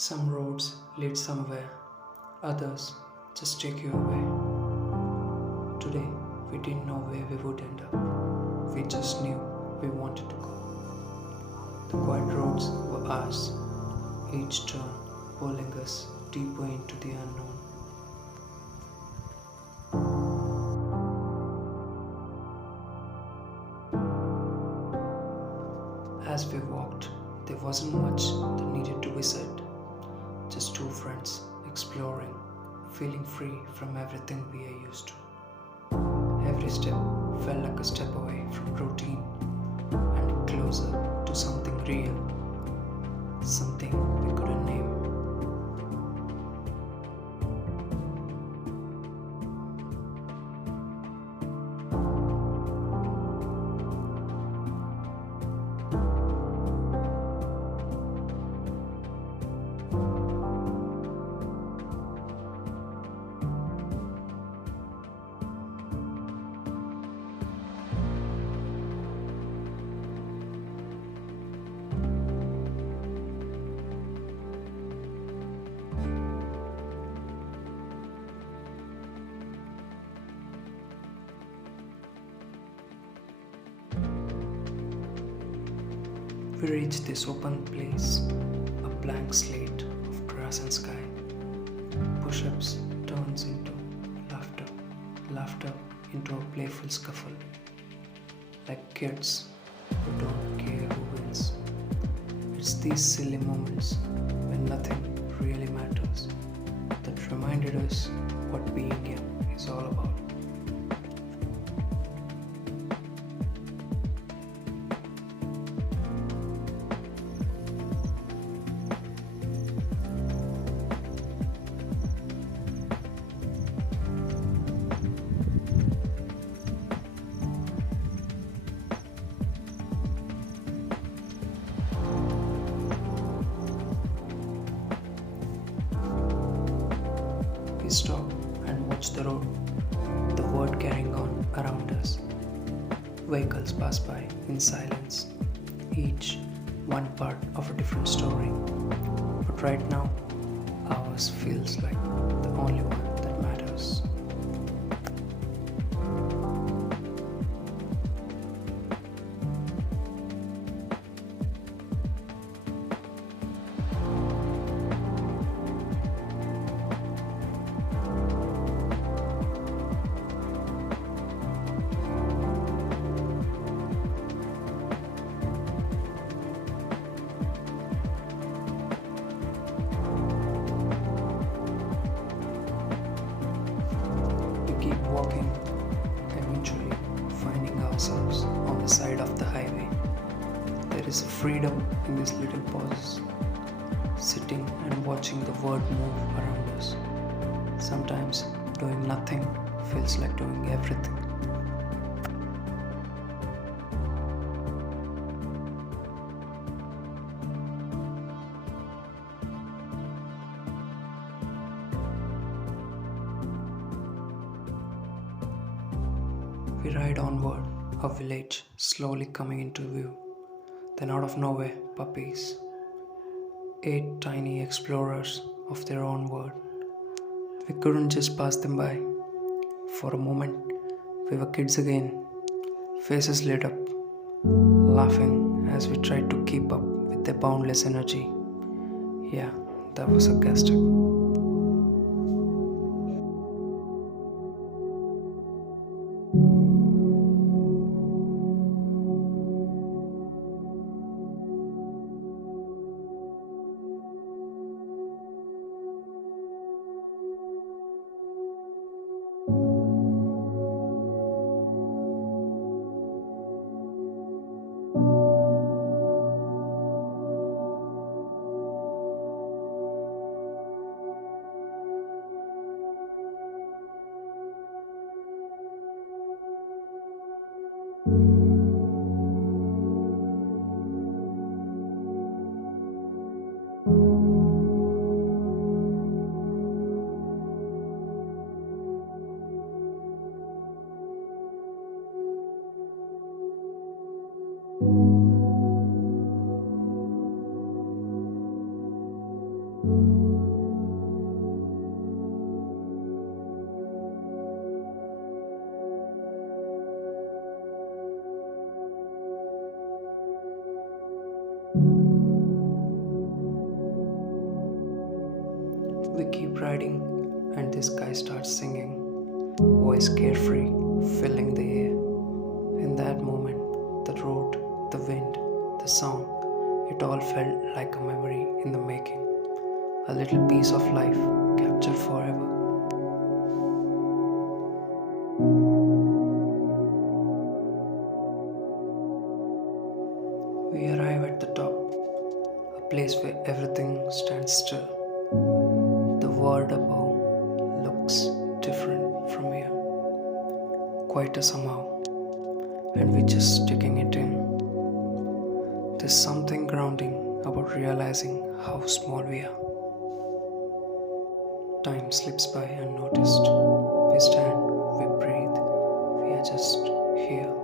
Some roads lead somewhere, others just take you away. Today, we didn't know where we would end up. We just knew we wanted to go. The quiet roads were ours, each turn pulling us deeper into the unknown. As we walked, there wasn't much that needed to be said. Just two friends exploring, feeling free from everything we are used to. Every step felt like a step away from routine and closer to something real, something we couldn't name. We reached this open place, a blank slate of grass and sky. Push-ups turns into laughter, laughter into a playful scuffle, like kids who don't care who wins. It's these silly moments when nothing really matters that reminded us what being young is all about. We stop and watch the road, the world carrying on around us. Vehicles pass by in silence, each one part of a different story. But right now, ours feels like the only one that matters. We keep walking, eventually finding ourselves on the side of the highway. There is a freedom in these little pauses, sitting and watching the world move around us. Sometimes doing nothing feels like doing everything. We ride onward, a village slowly coming into view. Then, out of nowhere, puppies. 8 tiny explorers of their own world. We couldn't just pass them by. For a moment, we were kids again, faces lit up, laughing as we tried to keep up with their boundless energy. Yeah, that was sarcastic. We keep riding, and this guy starts singing, voice carefree, filling the air. In that moment, the road, the wind, the song, it all felt like a memory in the making, a little piece of life captured forever. We arrive at the top, a place where everything stands still. The world above looks different from here, quieter somehow, and we're just taking it in. There's something grounding about realizing how small we are. Time slips by unnoticed. We stand, we breathe, we are just here.